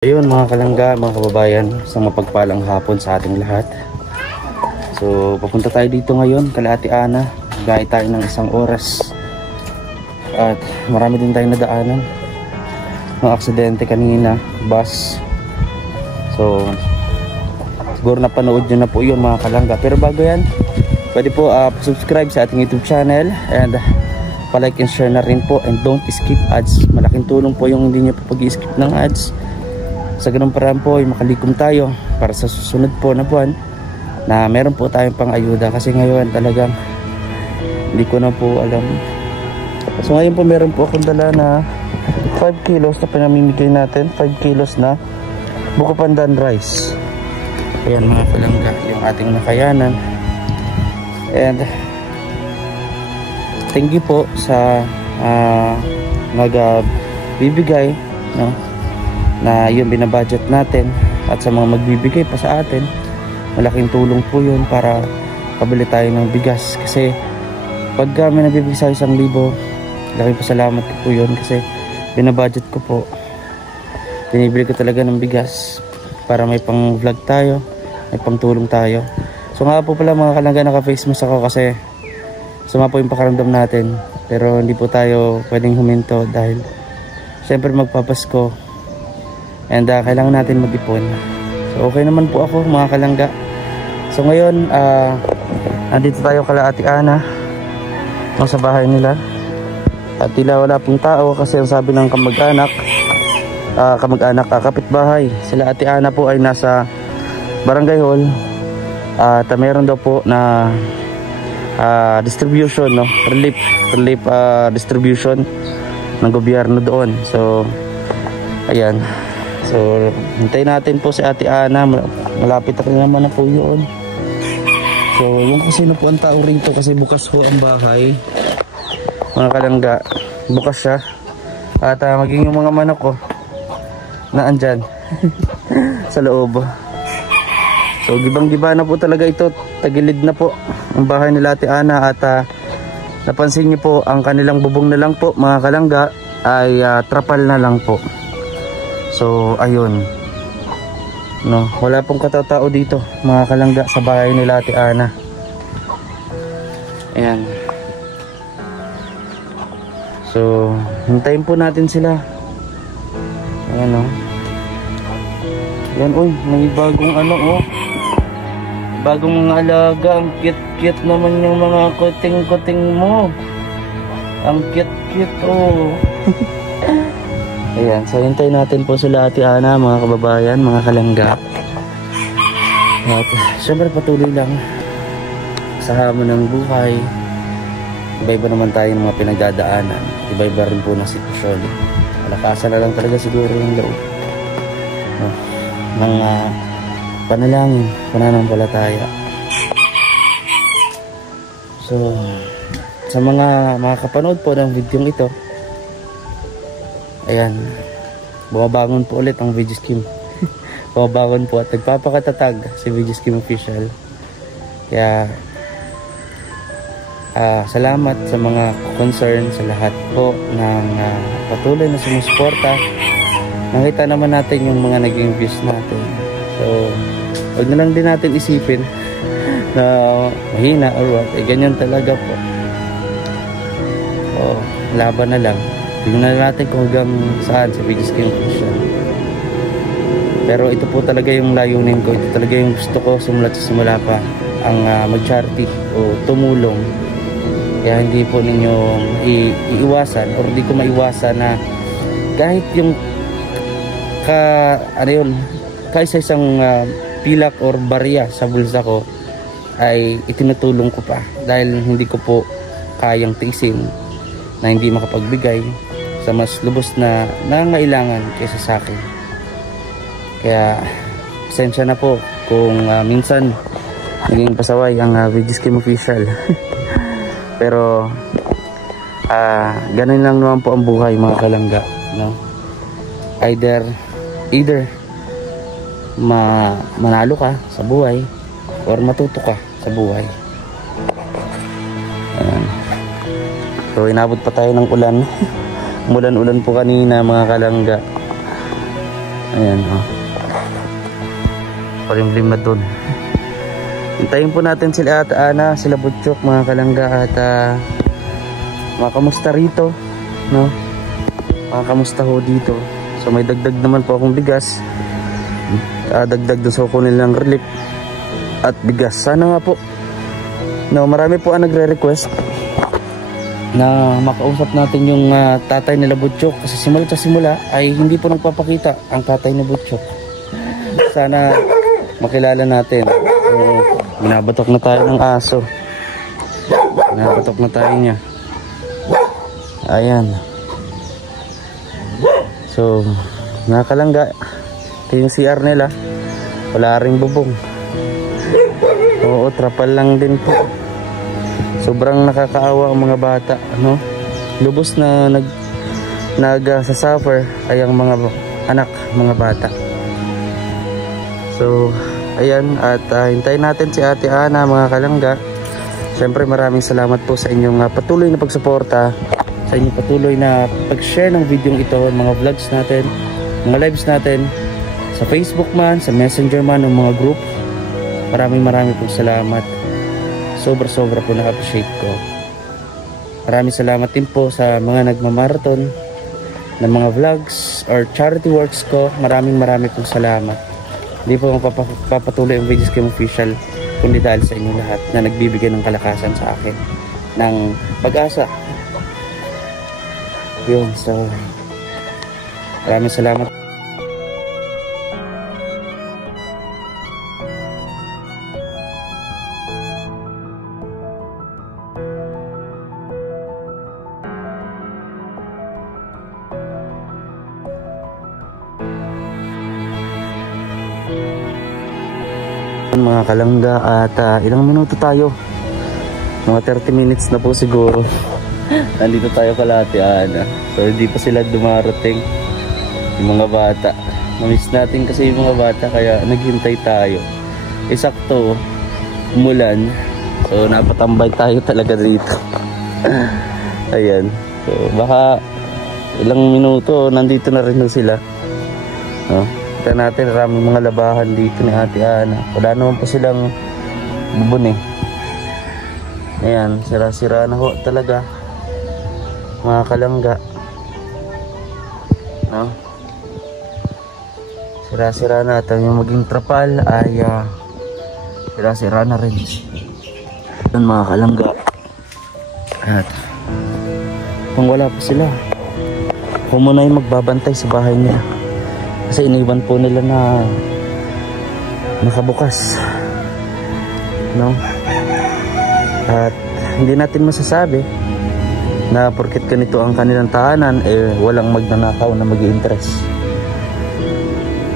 Ayun mga kalangga, mga kababayan, sa mapagpalang hapon sa ating lahat. So papunta tayo dito ngayon, kala Ate Ana. Gaya tayo ng 1 oras. At marami din tayong nadaanan. Mga aksidente kanina, bus. So siguro napanood nyo na po yun mga kalangga. Pero bago yan, pwede po subscribe sa ating YouTube channel. And palike and share na rin po. And don't skip ads. Malaking tulong po yung hindi nyo po pag-skip ng ads. Sa ganung paraan po ay makalikom tayo para sa susunod po na buwan na meron po tayong pang-ayuda, kasi ngayon talagang hindi ko na po alam. So ngayon po meron po akong dala na 5 kilos na pinamimigay natin, 5 kilos na buko pandan rice. Ayan mga kalangga, yung ating nakayanan. And thank you po sa nagbibigay, no, na yun binabudget natin, at sa mga magbibigay pa sa atin, malaking tulong po yun para pabili tayo ng bigas. Kasi pag may nagbibigay sa 1,000, laking pasalamat ko po yun, kasi binabudget ko po, binibili ko talaga ng bigas para may pang vlog tayo, may pang tulong tayo. So nga po pala mga kalangga, naka face mask ako kasi suma po yung pakaramdam natin, pero hindi po tayo pwedeng huminto dahil syempre magpapasko. And kailangan natin mag-ipon. So okay naman po ako mga kalangga. So ngayon nandito tayo kala Ate Ana, sa bahay nila. At tila wala pong tao kasi ang sabi ng kapitbahay, sila Ate Ana po ay nasa barangay hall. At meron daw po na distribution, no? relief distribution ng gobyerno doon. So ayan. So, hintayin natin po si Ate Ana. Malapit na naman na po yun. So, yung kung sino po ang tao rito, kasi bukas po ang bahay. Mga kalangga, bukas siya. At maging yung mga manok ko na andyan sa loob. So, gibang-giba na po talaga ito. Tagilid na po ang bahay nila Ate Ana. At napansin niyo po, ang kanilang bubong na lang po, mga kalangga, ay trapal na lang po. So ayun, no, wala pong katao dito mga kalangga sa bahay nila Ate Ana. Ayan. So hintayin po natin sila. Ayan, no. Ayan, uy, may bagong bagong mga alaga. Ang cute naman yung mga kuting mo. Ang cute oh. Ayan, so hintayin natin po sila Ate Ana, mga kababayan, mga kalangga. At syempre patuloy lang sa hamon ng buhay. Iba-iba naman tayo ng mga pinagdadaanan. Iba-iba rin po ng sitwasyon. Malakasan na lang talaga siguro yung loob, no, ng panalangin, pananampalataya. So sa mga makakapanood po ng video ito, ayan, bumabangon po ulit ang Video Scheme. Bumabangon po at nagpapakatatag si Video Scheme Official. Kaya salamat sa mga concern, sa lahat po ng patuloy na sumusuporta. Nakita naman natin yung mga naging views natin. So huwag na lang din natin isipin na mahina or what. Ganyan talaga po. Laban na lang. Tingnan natin kung hanggang saan sa Video Scheme Official. Pero ito po talaga yung layunin ko. Ito talaga yung gusto ko simula pa, ang mag-charity o tumulong. Kaya hindi po ninyo iiwasan, or hindi ko maiwasan na kahit yung kaisa-isang pilak or barya sa bulsa ko ay itinutulong ko pa, dahil hindi ko po kayang tiisin na hindi makapagbigay sa mas lubos na nangangailangan kaysa sa akin. Kaya pasensya na po kung minsan naging pasaway ang Video Scheme Official. Pero ganun lang naman po ang buhay mga kalangga, no? Either manalo ka sa buhay or matuto ka sa buhay. So inabot pa tayo ng ulan. Umulan-ulan po kanina mga kalangga. Ayan, oh. Palimlim na dun. Hintayin po natin sila Ate Ana, sila Butchok, mga kalangga, at mga kamusta rito, no? Mga kamusta ho dito. So may dagdag naman po akong bigas. Dagdag doon sa kunin ng relief at bigas. Sana nga po, no, marami po ang nagre-request na makausap natin yung tatay nila Butchok, kasi simula sa simula ay hindi po nagpapakita ang tatay ni Butchok. Sana makilala natin. Binabatok na tayo ng aso. Binabatok na tayo niya. Ayan. So nakakalangga. Ito yung CR nila. Wala ring bubong. Oo, trapal lang din po. Sobrang nakakaawa ang mga bata, no? Lubos na nag-suffer ay ang mga anak, mga bata. So, ayan, at hintayin natin si Ate Ana, mga kalangga. Siyempre maraming salamat po sa inyong patuloy na pagsuporta, sa inyong patuloy na pag-share ng video ito, mga vlogs natin, mga lives natin, sa Facebook man, sa Messenger man, o mga group. Maraming pong salamat. Sobra po na-appreciate ko. Maraming salamat din po sa mga nagmamarathon ng mga vlogs or charity works ko. Maraming pong salamat. Hindi po papatuloy ang Videos Game Official kundi dahil sa inyo lahat na nagbibigay ng kalakasan sa akin, ng pag-asa. Yun, so maraming salamat. Mga kalangga, at ilang minuto tayo, mga 30 minutes na po siguro. Nandito tayo kala Ate Ana. So hindi pa sila dumarating, yung mga bata. Namiss natin kasi yung mga bata, kaya naghintay tayo. Sakto umulan, so napatambay tayo talaga dito. Ayan, so baka ilang minuto nandito na rin sila, no? Kita natin, maraming mga labahan dito ni Ate Ana. Wala naman pa silang bubon eh. Ayan, sira-sira na ho talaga, mga kalangga, no? Sira-sira na. Ito yung maging trapal ay sira-sira na rin. Yan, mga kalangga. At kung wala pa sila, kung muna yung magbabantay sa bahay nila, kasi iniwan po nila na nakabukas, no? At hindi natin masasabi na porket ganito ang kanilang tahanan, walang magnanakaw na mag-i-interest,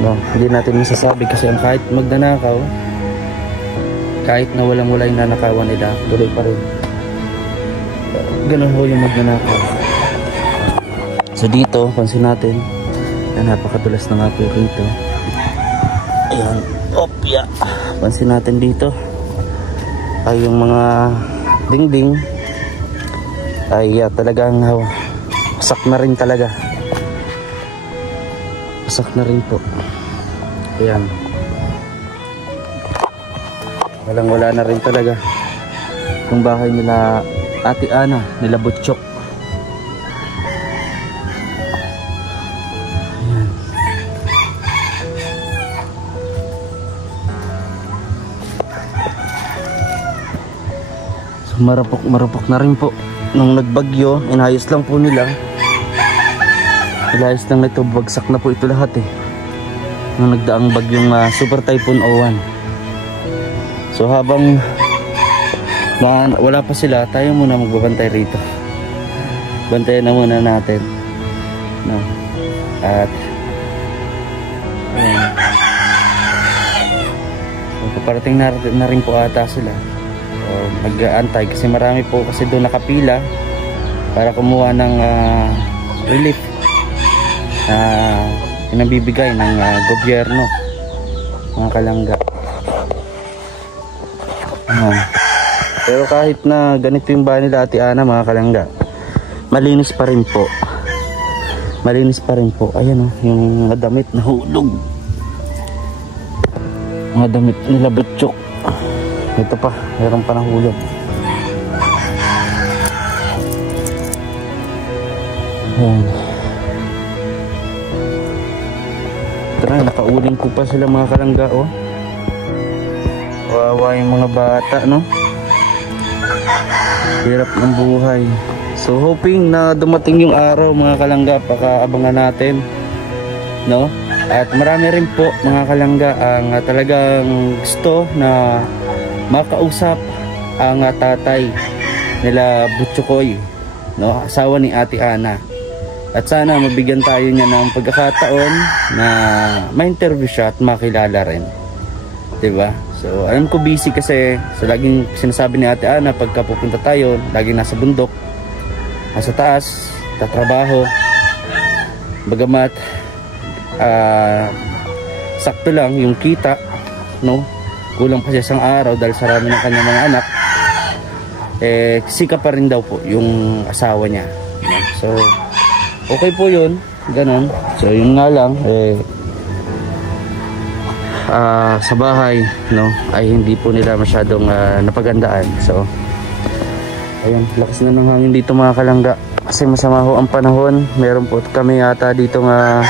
no? Hindi natin masasabi kasi ang kahit magnanakaw, kahit na wala yung nanakawan nila, tuloy pa rin. Ganun ho yung magnanakaw. So dito, pansin natin, napakadulas na nga po rito. Ayan, opya. Pansin natin dito ay yung mga dingding ay talagang wasak na rin talaga. Wasak na rin po. Ayan, wala na rin talaga yung bahay nila Ate Ana, nila Butchok. Marupok na rin po. Nung nagbagyo, inayos lang po nila. Inayos lang na ito. Bagsak na po ito lahat eh. Nung nagdaang bagyong Super Typhoon 01. So habang wala pa sila, tayo muna magbabantay rito. Bantayan na muna natin, no? At paparating na rin po ata sila. Mag-aantay kasi marami po kasi doon nakapila para kumuha ng relief na pinabibigay ng gobyerno, mga kalangga. Pero kahit na ganito yung bahay nila Ate Ana, mga kalangga, malinis pa rin po. malinis pa rin po. Ayan oh, yung mga damit nahulog, mga damit nila butchok. Ito pa, meron pa nahulog. Ayan. Tara, nakauling ko pa sila mga kalangga oh. Wawa yung mga bata, no? Hirap ng buhay. So hoping na dumating yung araw mga kalangga, pakaabangan natin, no? At marami rin po mga kalangga ang talagang gusto na makausap ang tatay nila Butchokoy, no? Asawa ni Ate Ana. At sana mabigyan tayo niya ng pagkakataon na ma-interview siya at makilala rin, diba? So alam ko busy kasi so, laging sinasabi ni Ate Ana pagka pupunta tayo, laging nasa bundok, nasa taas, tatrabaho. Bagamat sakto lang yung kita, no? Kulang pa siya isang araw dahil sa rami ng kanyang mga anak. Sika pa rin daw po yung asawa niya, no? So okay po yun, ganon. So yun nga lang sa bahay, no, ay hindi po nila masyadong napagandaan. So ayun, lakas na ng hangin dito mga kalangga kasi masama ho ang panahon. Meron po kami yata dito nga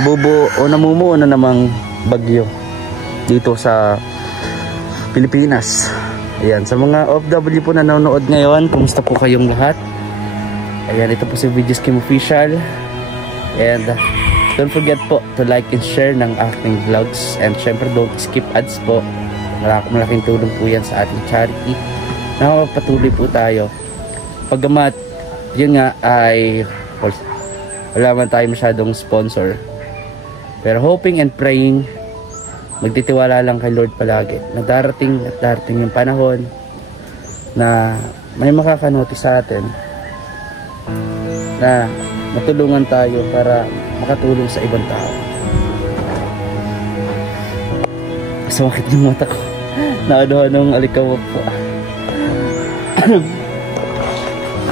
nabubuo o namumuo na namang bagyo dito sa Pilipinas. Ayan, sa mga OFW po na nanonood ngayon, kumusta po kayong lahat? Ayan, ito po si Videos Kim Official. And don't forget po to like and share ng aking vlogs. And syempre don't skip ads po. Malaking tulong po yan sa ating charity. Nakapatuloy po tayo. Paggamat, yun nga ay wala man tayo masyadong sponsor. Pero hoping and praying, magtitiwala lang kay Lord palagi na darating at darating yung panahon na may makakanotice sa atin na matulungan tayo para makatulong sa ibang tao. Sumakit yung mata ko. Nakaduhan ng alikawak po.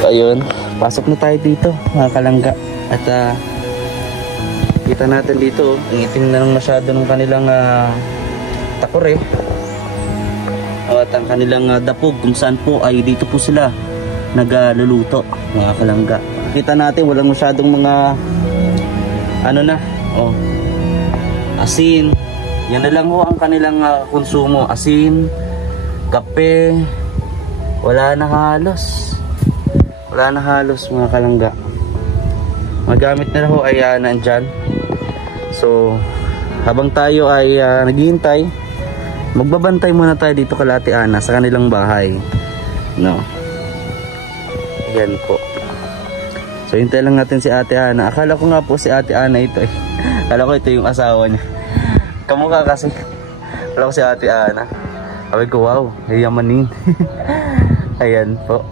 Ayun, pasok na tayo dito mga kalangga. At kita natin dito, ingitim na ng masyado ng kanilang takore at ang kanilang dapog kung saan po ay dito po sila nagluluto mga kalangga. Kita natin walang masyadong mga ano na, oh, asin. Yan na lang ho ang kanilang konsumo, asin, kape. Wala na halos mga kalangga. Magamit na ho ay nandyan. So habang tayo ay naghihintay, magbabantay muna tayo dito kay Ate Ana sa kanilang bahay, no? Yan po. So hintay lang natin si Ate Ana. Akala ko nga po si Ate Ana ito eh. Akala ko ito yung asawa niya. Kamukha kasi. Akala ko si Ate Ana. Sabi ko wow, yayamanin. Ayan po.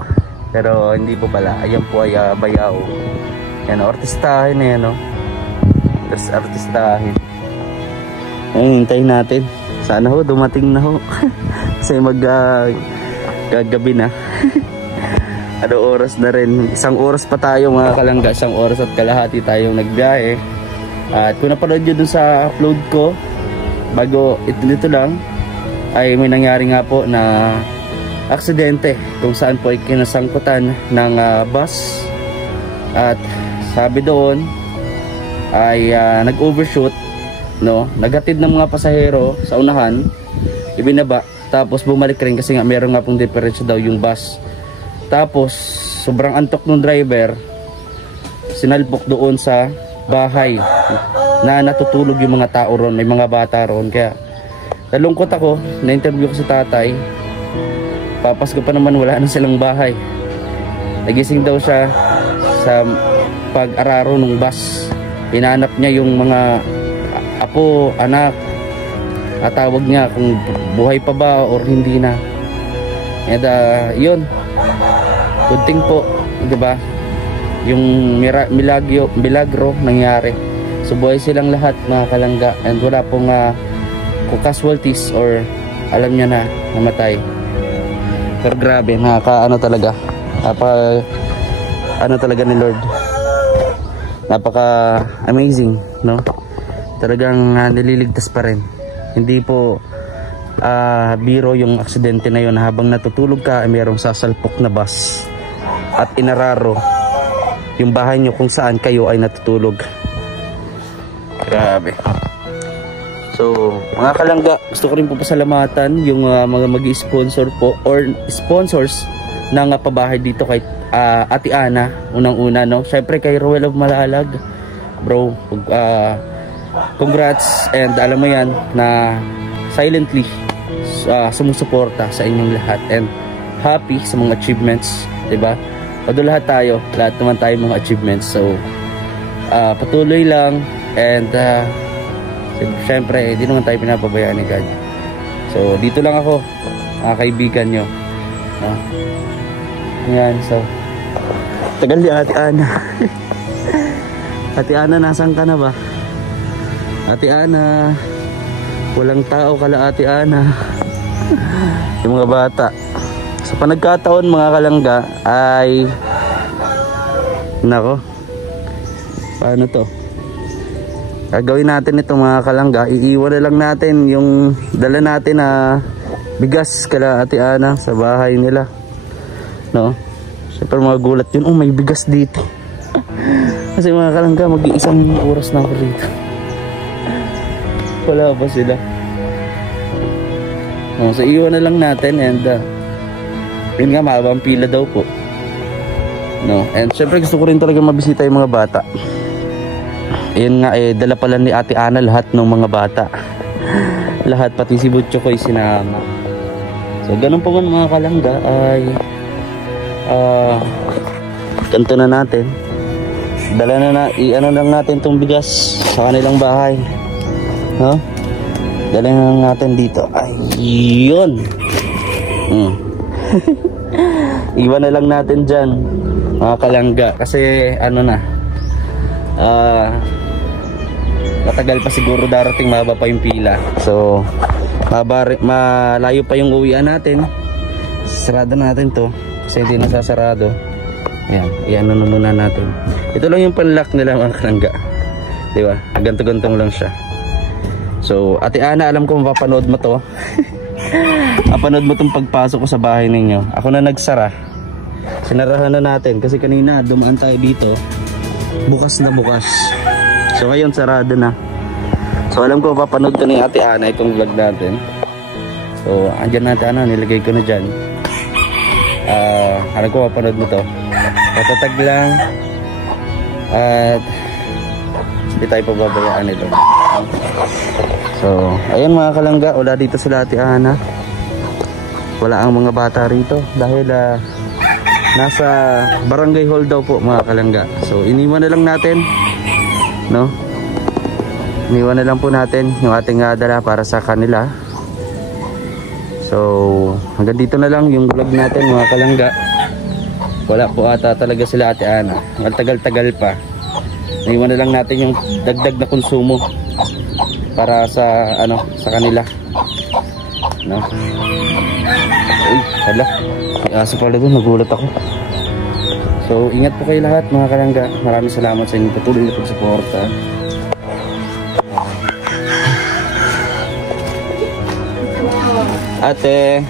Pero hindi po pala. Ayan po ay bayaw. Yan, artistahin na yan, no? Artistahin. Ayun, hintayin natin. Sana ho, dumating na ho. Kasi gagabi na. Ano oras na rin? Isang oras pa tayo mga kalangga. Isang oras at kalahati tayong nagbiyahe. At kung napanood nyo dun sa upload ko, bago ito lang, ay may nangyari nga po na aksidente kung saan po ay kinasangkutan ng bus. At sabi doon ay nag-overshoot, no? Naghatid ng mga pasahero sa unahan, ibinaba, tapos bumalik rin kasi nga meron nga pong diferensya daw yung bus. Tapos sobrang antok ng driver, sinalpok doon sa bahay na natutulog yung mga tao ron, may mga bata ron. Kaya nalungkot ako, na-interview ko sa tatay. Papasko pa naman, wala na silang bahay. Nagising daw siya sa pag-araro ng bus. Hinanap niya yung mga apo, anak, at tawag niya kung buhay pa ba or hindi na. And yun, good thing po, diba? Yung milagro nangyari. So buhay silang lahat mga kalangga, and wala pong casualties or alam niya na namatay. Pero grabe, ano talaga, ano talaga ni Lord. napaka amazing, no? Talagang nililigtas pa rin. Hindi po biro yung aksidente na yun. Habang natutulog ka ay mayroong sasalpok na bus at inararo yung bahay nyo kung saan kayo ay natutulog. Grabe. So mga kalangga, gusto ko rin po pasalamatan yung mga mag-sponsor po or sponsors ng pabahay dito kay Ate Ana. Unang-una, no? Syempre kay Ruel of Malalag, bro, congrats, and alam mo yan na silently sumusuporta sa inyong lahat, and happy sa mga achievements, diba? Pado lahat tayo, lahat naman tayo mga achievements. So patuloy lang, and syempre di naman tayo pinapabayaan ni God. So dito lang ako, mga kaibigan nyo, no? Ayan, so tagal di Ate Ana. Ate Ana, nasan ka na ba? Ate Ana, walang tao kala Ate Ana. Yung mga bata. Sa panagkataon mga kalangga ay nako, paano to? Gagawin natin ito mga kalangga. Iiwan na lang natin yung dala natin na bigas kala Ate Ana sa bahay nila, no? Siyempre mga gulat yun, oh may bigas dito. Kasi mga kalangga, mag-iisang oras na ako rito. Wala pa sila. So iwan na lang natin, and yun nga, mahabang pila daw po, no? And syempre gusto ko rin talaga mabisita yung mga bata. Yun nga, dala pala ni Ate Ana lahat ng mga bata. Lahat, pati si Butcho ko ay sinama. So ganun po mga kalangga ay ganito na natin. Dala na i-ano lang natin itong bigas sa kanilang bahay, no? Dala na lang natin dito. Ayun. Iwan na lang natin dyan mga kalangga, kasi ano na, matagal pa siguro darating, mahaba pa yung pila. So malayo pa yung uwian natin. Sarado natin to kasi hindi nasasarado. Ayan, iano na muna natin. Ito lang yung panlock nila mga kalangga, diba? Ganto-gantong lang siya. So Ate Ana, alam ko mapapanood mo to. Mapanood mo tong pagpasok ko sa bahay ninyo. Ako na nagsara. Sinarahan na natin kasi kanina dumaan tayo dito, bukas na bukas. So ngayon sarado na. So alam ko mapapanood to ni Ate Ana itong vlog natin. So andyan na Ate Ana, nilagay ko na dyan. Alam ko mapapanood mo to. Matatag lang at hindi tayo pababayaan nito. So ayun mga kalangga, wala dito sila Ate Ana. Wala ang mga bata rito dahil nasa barangay hall daw po mga kalangga. So iniwan na lang natin, no? Iniwan na lang po natin yung ating dala para sa kanila. So hanggang dito na lang yung vlog natin mga kalangga. Wala po ata talaga sila Ate Ana. Ang tagal-tagal pa. Iniwan na lang natin yung dagdag na konsumo para sa ano, sa kanila, no? Uy, hala, may aso pala doon, nagulat ako. So ingat po kayo lahat mga kalangga. Maraming salamat sa inyong patuloy na pagsuporta. Ate,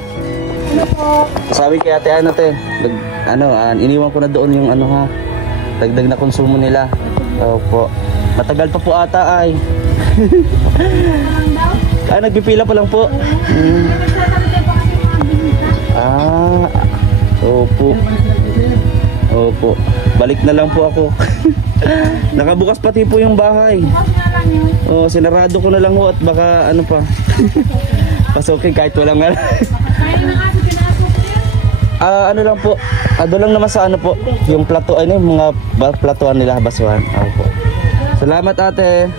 sabi kay Ate Ana, iniwan ko na doon yung ano ha, dagdag na konsumo nila. Opo, matagal pa po ata ay. Nagpipila pa lang po. Opo. Opo, balik na lang po ako. Nakabukas pati po yung bahay. Oh, sinarado ko na lang ho at baka ano pa. Pasukin kahit walang ano lang po. Doon lang naman sa ano po, yung plato, ano yung mga platuan nila, basuhan. Opo. Salamat ate.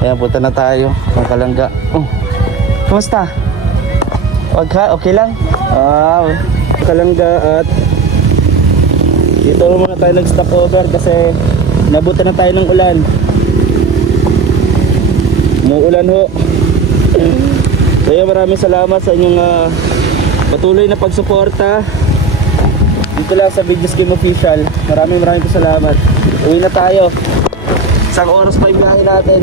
Ayan, punta na tayo ng kalangga. Oh, kumusta? Okay lang? Kalangga at dito muna tayo nag-stop over kasi nabutan na tayo ng ulan. Umuulan ho. Kaya maraming salamat sa inyong patuloy na pagsuporta dito lang sa Videos Game Official. Maraming salamat. Uwi na tayo. Isang oras pa yung biyahe natin.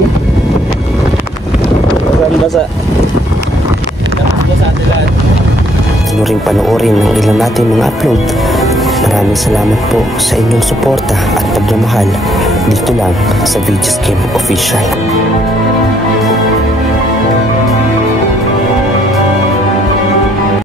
Basa. Basa atin lahat. Sino ring panoorin ng ilan natin mga upload. Maraming salamat po sa inyong suporta at pagmamahal dito lang sa Videos Game Official.